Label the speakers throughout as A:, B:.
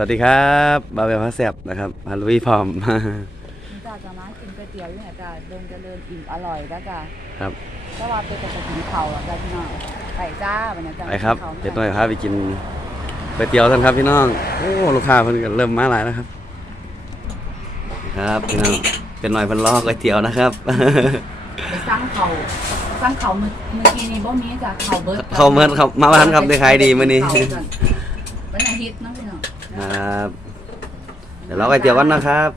A: วัสดีครับบาเบลพระแซบนะครับฮารุยพร้อม
B: จ้าจะมากินก๋วยเตี๋ยวอยู่เนี่ยจ้าเดินเจริญอิ่มอร่อยแล้วจ้า
A: ครับ
B: ก็ว่าเป็นแต่จะกินเข่าอะจ้าพี่น้องไปจ้าวันนี้จ้า
A: ไปครับ
B: กิน
A: เด็ด
B: ข้าว
A: น้อยพาไปกินก๋วยเตี๋ยวกันครับพี่น้องโอ้ลูกค้าเพิ่นก็เริ่มมาหลายแล้วครับ ครับพี่น้องเป็นหน่อยเพิ่นรอก๋วยเตี๋ยวนะครับ
B: ไปสร้างเข่าสร้างเข่าเมื่อเมื่อกี้นี้บ่มีจ้าเข่าเบิร์ด
A: เข้าเมื่อครับมาบ้านครับได้ขายดีมื้อนี้
B: เข่าจ้ะวันอาทิตย์เนาะพี่น้อง
A: ครับ เดี๋ยวเราก๋วยเตี๋ยวกันนะครับ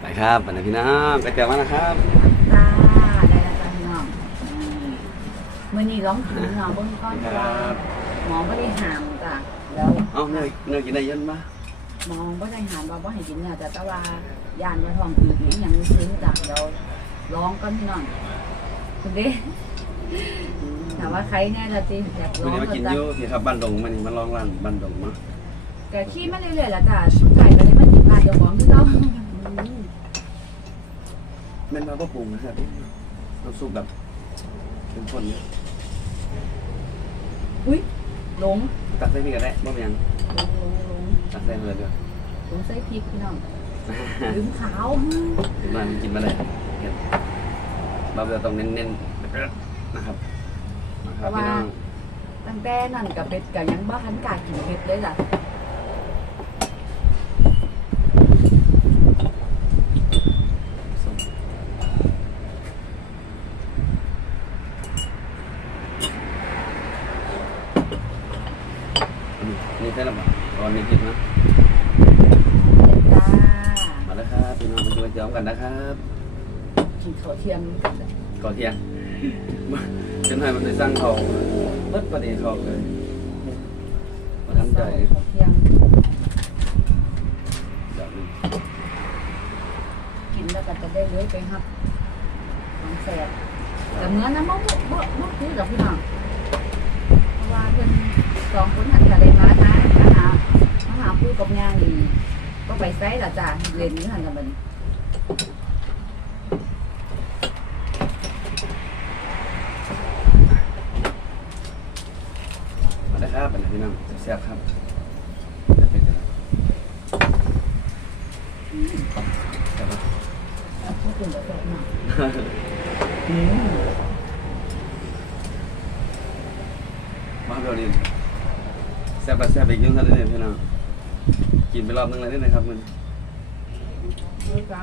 A: ไปครับไปนะพี่น้องก๋วยเตี๋ยวมานะครับ
B: จ้าได้แล้วจ้าพี่น้องอืมมื่อนี้ร้องถึงน้องเบิ้งก้อนเพราะว่าหมอไม่ได้หามจ้ะแล้ว
A: เอ้าเนื้อเนื้อกินได้เยอะมาก
B: มองว่าได้หารว่าว่าให้กินเนี่ยแต่แต่ว่ายานว่าท้องอืดนี่ยังซื้อจากเดี๋ยวร้องก็พี่น้องคุณดิ ถามว่าใครแน่ละจีอยากร้
A: วั
B: อนง
A: นี้มา
B: ก็
A: กิน
B: จะ
A: อยู่ที่ครับบ้านดงมันนี่มาลองร้านบ้านดงเนาะ
B: แต่ขี้มาเรื่อยๆละจ้ะสุดท้ายก็เลยมากินมาเดี๋ยวของที่ต้อง
A: แม่นมาบ่ปรุงนะครับน้ำซุปแบบเป็นคนเนี่ย
B: อุ้ยหลง
A: ตักใส่นี่ก็ได้บ่เป็นหยัง
B: หลงหลงหลง
A: ตักใส่เลยเด้อ
B: หลงใส่พริกพี่น้องลืมขาว
A: กินมากินมาเลยเห็นเราจะต้องเน้นๆนะครับ นะครับพี่น้อง
B: ตั้งแต่นั่นกับเป็ดกับยังบ้าทันกล้ากินเผ็ดเลยจ้ะ
A: ส้มอันนี้นี่ใช่หรือเปล่าตอนนี้กินนะ
B: จ้า
A: มาแล้วครับพี่น้องมาดูย้อมกันนะครับ
B: กินข้าวเที่ยง
A: ก่อนเที่ยง จนให้มันได้สร้างเขาเบิดประเดี๋ยวเขาเลยมาทำใจ
B: ข้าวเที่ยง
A: แบบนี้
B: กินแล้วก็จะได้เลื้อยไปครับของแสบแต่เหมือนนะบ่บ่บ่บ่คือกับพี่น้องเพราะว่าเพิ่นสองคนหันทะเลมานะมาหามาหาผู้กับยางนี่ก็ไปไซส์ละจ้ะเรียนอยู่หันกันบัดนี้
A: มาแล้วครับเป็น พี่น้องแซ่บครับแซ่บครับ
B: แล้วผู้กินก็แซ่บมาก
A: มาเดี๋ยวนี้แซ่บแบบแซ่บอีกอยังเท่านั้นเองพี่น้องกินไปรอบนึงเลยได้ไหมครับมัน
B: รู้จ้า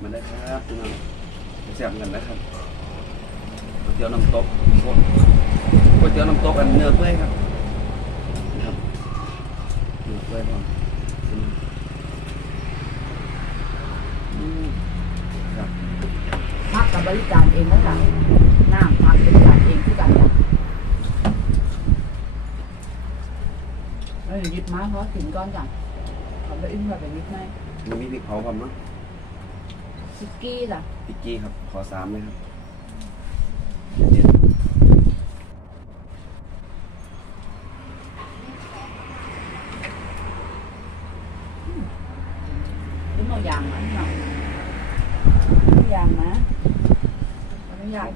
A: มาได้ครับพี่น้องแซ่บกันนะครับก๋วย เตี๋ยวน้ำตกก๋วยเตี๋ยวน้ำตกอันเนื้อเปื่อยครับนะครับเนื้อเปื่อยพร้อมอืมครับ
B: พักกับบริการเองนะจ้ะน้ำพักบริการเองที่กันจ้ะเอ้ยหยิบมาเพราะถึงก้อนจ้ะขอไปอิ้มแบบนิดหน่อย
A: มันมีพริกเผาความเนาะ
B: ซิกกี้จ้ะ
A: พริกกี้ครับ ขอสามเลยครับ เด็ด
B: หรือเอายางมาหน่อยเอายางมาเอายาง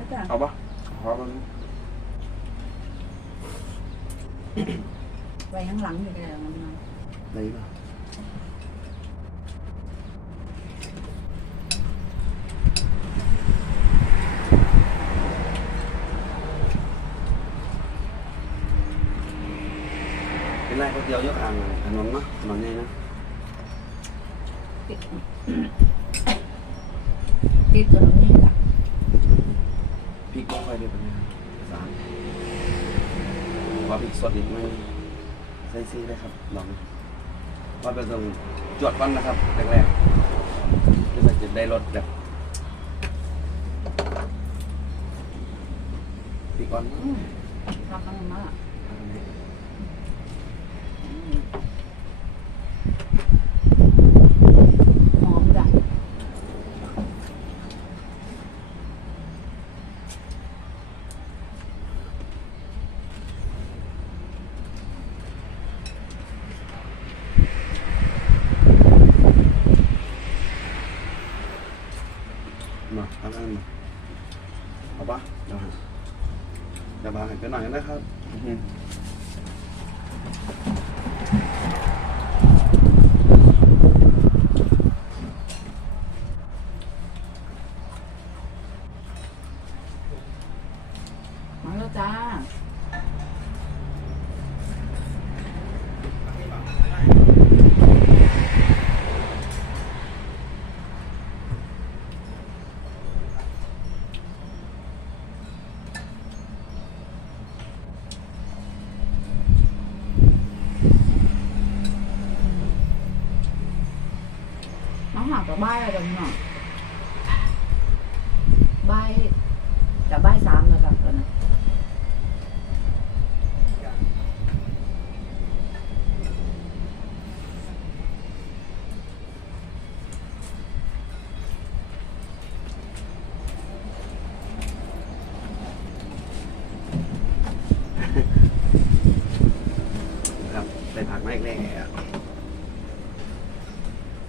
B: ก็จ้ะ
A: ๆเอาปะขอมัน
B: ไว้ข้างหลังอยู่เลยมันมา
A: ได้ปะเป็นไรก๋วยเตี๋ยวยกอ่างถนนเนาะถนนนี่นะ
B: ติดติดถนนนี่จ้ะ
A: พริกลงไปเดี๋ยวเป็นไงครับสามว่าพริกสดอีกไหมใส่ซีได้ครับลองดูว่าเป็นตรงจวดวันนะครับแรกๆที่มันจะได้รสแบบพริกอ่อน
B: อืมทำมันมาอืมหอมจ้ะ
A: มาทำกันมาเอาปะเดี๋ยวหาเดี๋ยวมางให้ไปหน่อยนะครับอื้อหือ
B: มาแล้วจ้า น้องหากกับบ้ายอะไรกันเนาะบ้ายกับบ้ายสามแล้วกันตอนนั้น
A: ครับใส่ผักมาอีกแล้ว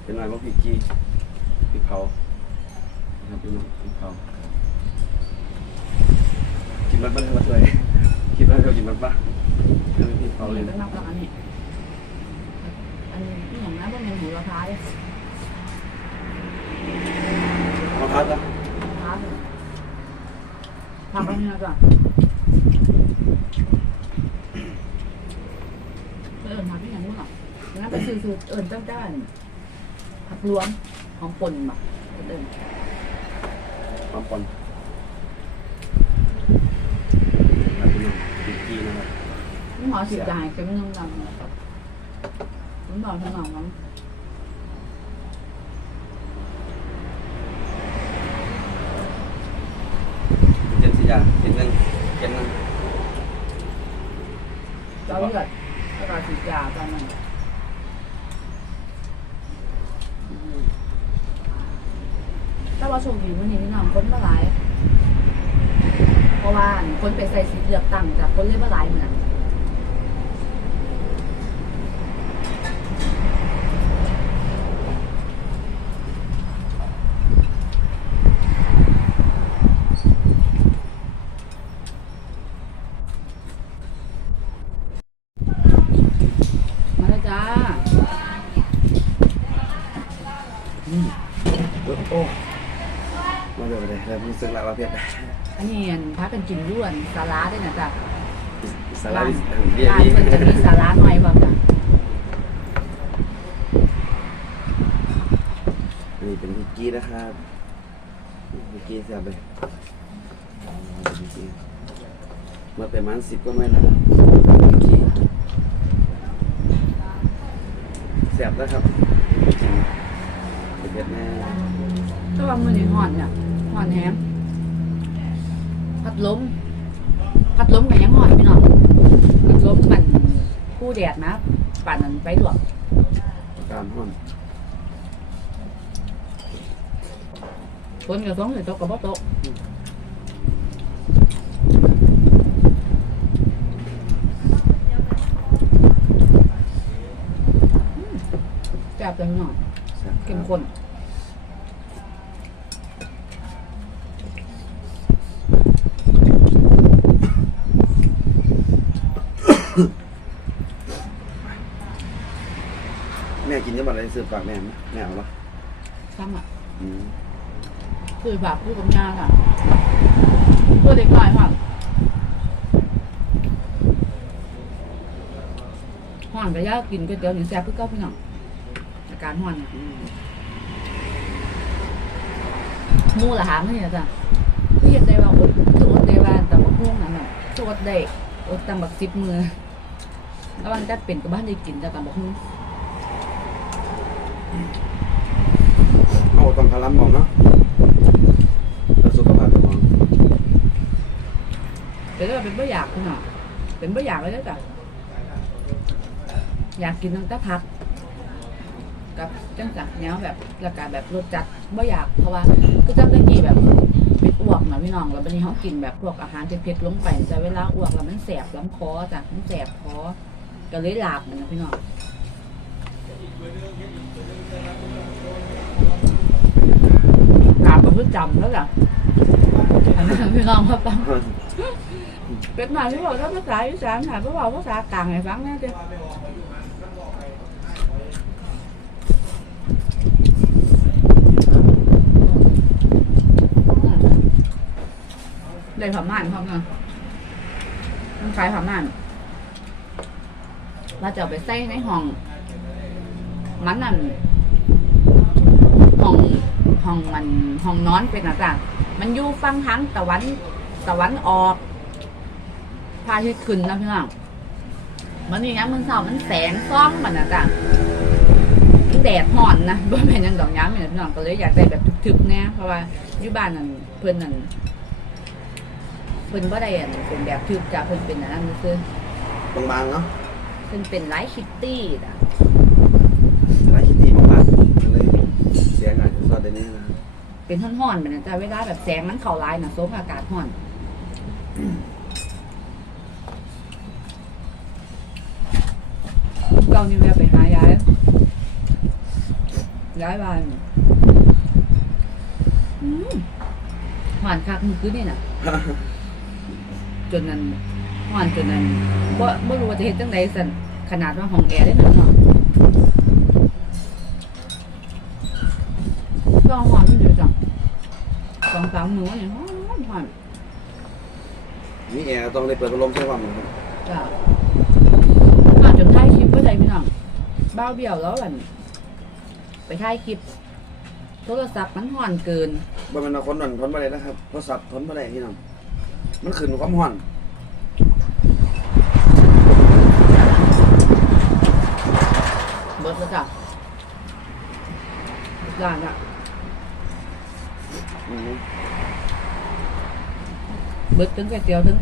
A: เป็นหน่อยว่าพริกกี้พริกเผานะครับพี่น้องพริกเผากินรสบ้างครับเลยคิดว่าเรากินรสบ้างไม่พริกเผาเลย
B: เป็
A: นะ
B: นนับแล้วอันนี้ อันนี้ที่อย่างนั้นต้องเป็น หมูกระทะเลย
A: มะพร้าวจ้ะ
B: กระทะเลยทำไปเนี่ยจ้ะเอิญมาที่อย่างนู้นหรองั้นไปซื้อสูตรเอิญเจ้าด้านผักรวมของปนแบบเอิญ
A: ความปนครับพี่น้องพริกกี้นะครับ
B: นี่หมอสิบ จ้ะน้อง
A: เจ็ดหนึ่งเจ็ดหนึ่ง
B: เจ้าเลือดแล้วก็สิบจ่าตอนนั้นถ้าว่าโชคดีวันนี้นี่น้องคนมาหลาย เพราะว่าคนไปใส่สีเหลือกตั้งจากคนเล่นมาหลายเหมือนกัน มาแล้วจ้า
A: โอ้มาเดี๋ยวเลยแล้วรู้สึกละว่า เพี้ยน
B: อันนี้อันพากันกินด้วนสาลาด้วยนะจ๊ะ
A: สาระเบี้ย
B: ร้าน
A: นี่
B: เพิ่นจะมีสาลาหน่อยบ่จ้ะ
A: อันนี้เป็นพิกกี้นะครับพิกกี้เสียบเลยพิกกี้เมื่อประมาณสิบก็ไม่แล้วพิกกี้เสียบแล้วครับจริงเป็นเด็ดแน่
B: ก็ว่ามื้อนี้ฮ้อนเนี่ยฮ้อนแฮม พัดลมพัดลมก็ยังฮ้อนพี่น้องพัดลมมันคู่แดดนะปั่นมันไปลวก
A: การห้อน
B: ฝนก็สงสิตกก็บ่ตกอืมแซ่บจังหน่อย
A: แซ่บ
B: เข้มข้น
A: ม่กินจะบัดอะไรซื้อฝากแม่ไหมแม่เอาปะ
B: ซ้ำอะ
A: อืม
B: คือแบบผู้กับงานอะตัวเด็กหน่อยค่ะห่อนก็ยากกินก๋วยเตี๋ยวหนึ่งแซ่บเพื่อเก้าพี่น้องอาการห่อนเนี่ยหมูละหามนี่จ้ะคือเห็นได้ว่าอดคืออดได้ว่าแต่บักฮวงนั่นน่ะคืออดได้อดตำบักซิบมือแล้วมันจะเป็นกับบ้านได้กินแต่ตำบักฮวง
A: เอาต้องพารัมมองเนาะแล้วสุขภาพเป็นมอง
B: เป็นว่าเป็นไม่อยากพี่น้องเป็นไม่อยากเลยจ้ะอยากกินตั้งแต่พัก กับจังสักแนวแบบราคาแบบรสจัดไม่อยากเพราะว่าคือจังตะกี้แบบเป็นอ้วกนะพี่น้องแล้ววันนี้เขากินแบบพวกอาหารเผ็ดๆลงไปแต่เวลาอ้วกแล้วมันแสบลำคอจ้ะมันแสบคอก็เลยหลาบมันนะพี่น้อง หลาบก็คือจำแล้วจ้ะอันนั้นพี่น้องครับปังเป็ดหน่อยที่บอกภาษาอีสานค่ะเพราะว่าภาษากลางให้ฟังแน่เด้อได้ผ้าม่านพร้อมกันมันขายผ้าม่านเราจะเอาไปใส่ในห้อง มันนั่นห้องห้องมันห้องนอนเป็นอะไรมันอยู่ฟังทั้งตะวันตะวันออกพระอาทิตย์ขึ้นนะพี่น้องมันนี่ยังมันเสาร์มันแสงซ่องมันนะจ๊ะมันแดดห่อนนะบ่แม่นหยังดอกย้ำเนี่ยพี่น้องก็เลยอยากได้แบบทึบๆเนี่ยเพราะว่าอยู่บ้านนั่นเพิ่นนั่นเพิ่นบ่ได้อันเป็นแบบทึบจ้ะเพิ่นเป็นอันนั้นคือ บา
A: งๆเนาะ
B: เพิ่นเป็นไลท์คิตตี้จ้ะ
A: ไรคิดดีบางๆก็เลยเสียงานสอดเดี๋ยวนี้นะ
B: เป็นห่อนๆแบบนั้นจ้ะเวลาแบบแสงมันเข้าร้ายน่ะโซมอากาศห่อนเรานี่แม่ไปหายายย้ายบ้านอืมหวานคักมือคือนี่น่ะ จนนั้นหวานจนนั้นบ่บ่รู้ว่าจะเฮ็ดจังไดสั่นขนาดว่าห้องแอร์ได้หนึ่งเนาะก็หวานไม่เยอะจังส องสามมื้อเนี่ยหวานหวาน
A: นี่แอร์ต้องได้เปิดพัดลมใช้ความนะครับ
B: จ้ะมาจนท้ายคลิปไว้ใจพี่น้องบ้าเบี้ยวแล้วอันไปท้ายคลิป โทรศัพท์มันห่อนเกิน
A: บ่แมันเอาคนนอนทนบ่ได้นะครับโทรศัพท์ทนบ่ได้พี่น้องมันขึ้นความร้อน
B: เบิร์ดแล้วจ้ะร้านอะ เบิร์ดถึงก๋วยเตี๋ยวถึง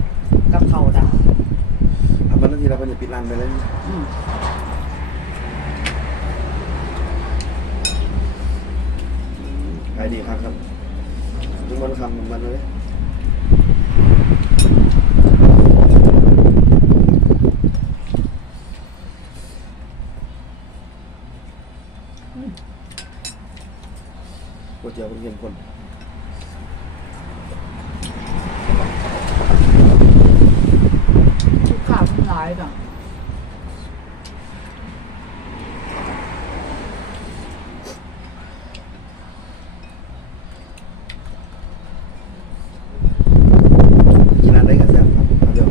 B: กับเขาวจ้ะ
A: เอาวันนาทีเราเพิ่นจะปิดร้านไปเลย
B: อืม
A: ขายดีครับครับทุกวันคำมันเลย ก๋วยเตี๋ยวเป็นเพียงคน
B: ลูกค้ามันร้ายจ้ะ
A: กินอะไรกันแซ่บครับเอาเดี๋ยว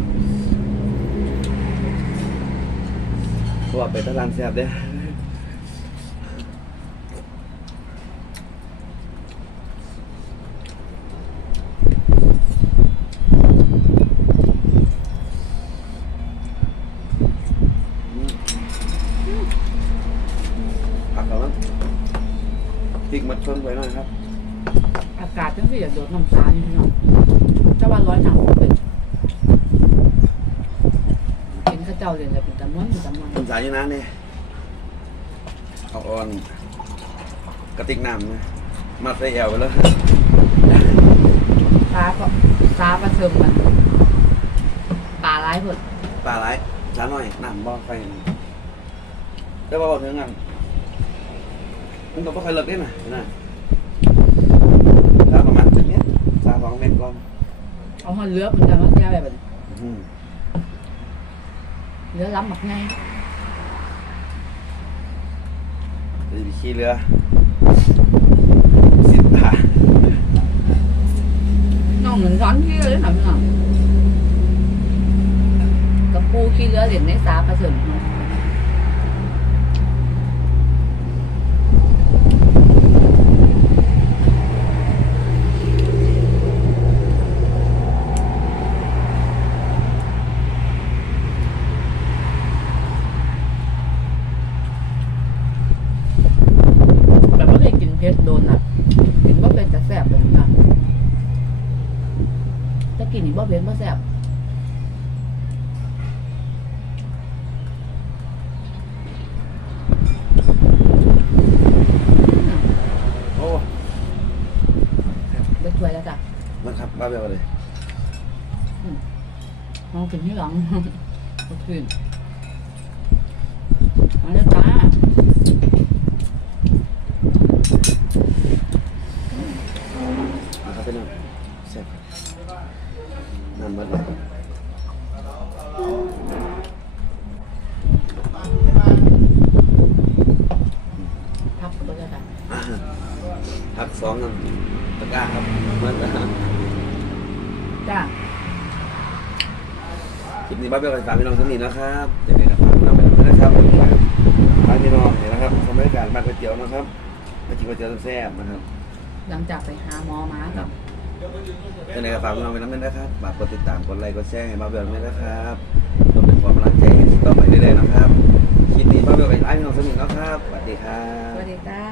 A: เพราะ ว่าเป็นตลาดแซ่บเด้อผักแล้วมั้งพริกมัดเพิ่มไวหน่อยครับ
B: อากาศจังสิอย่าโดดน้ำตาลพี่เน้องจะว่าร้อยหนังเป็นเห็นเข้าเจ้าเรียนแต่เป็นตะม้วนเป็นตะม้วน
A: คุณสายอยู่นะเนี่ยเอาออนกระติกน้ำนะมาใส่แอวไปแล้ว
B: ปลาก็ปลาปลาเทิมมันปลาร้ายหมด
A: ปลาไหลช้าหน่อยน้ำบ่ไฟได้บ่บอกถึงงานมันก็บ่ค่อยเลิกได้น่ะนะถ้าประมาณจุดเนี้ยสามสองเมตรก่อน
B: เอาหัวเรือมันจะมาแก้แบบนี้
A: อืม
B: เรือล้ำหมักไง
A: จะไปขี่เรือสิบตา
B: น้องเหมือนร้อนขี้เรือเลยนะพี่น้องกับปูขี้เรือเหรียญในสาปลาเทิมแสวยแล้วจ้ะ
A: นะครับมาแบบอะไร
B: มองเป็นที่หลังก็ขึ้นมาแล้วจ้า
A: นครับพี่น้เส็จนำมาเลยทับก็ได้จ้ะทับสองนั่น ตะกร้าครับเหมือนกัน
B: จ้า
A: คลิปนี้บ้าเบลกันฝากพี่น้องท่านนี้นะครับจะได้ฝากพี่น้องไปด้วยนะครับฝากพี่น้องเนี่ยนะครับสมัยการบ้านก๋วยเตี๋ยวนะครับมากินก๋วยเตี๋ยวแซ่บๆนะครับ
B: หลังจากไปหาหมอมาครับ
A: จะได้ฝากพี่น้องไปน้ำเงินนะครับฝากกดติดตามกดไลค์กดแชร์ให้บ้าเบลด้วยนะครับเพื่อเป็นความกำลังใจให้ต่อไปเรื่อยๆนะครับคลิปนี้บ้าเบลกันไอ้พี่น้องท่านนี้นะครับสวัสดีครั
B: ส
A: บ
B: วัสดีจ้า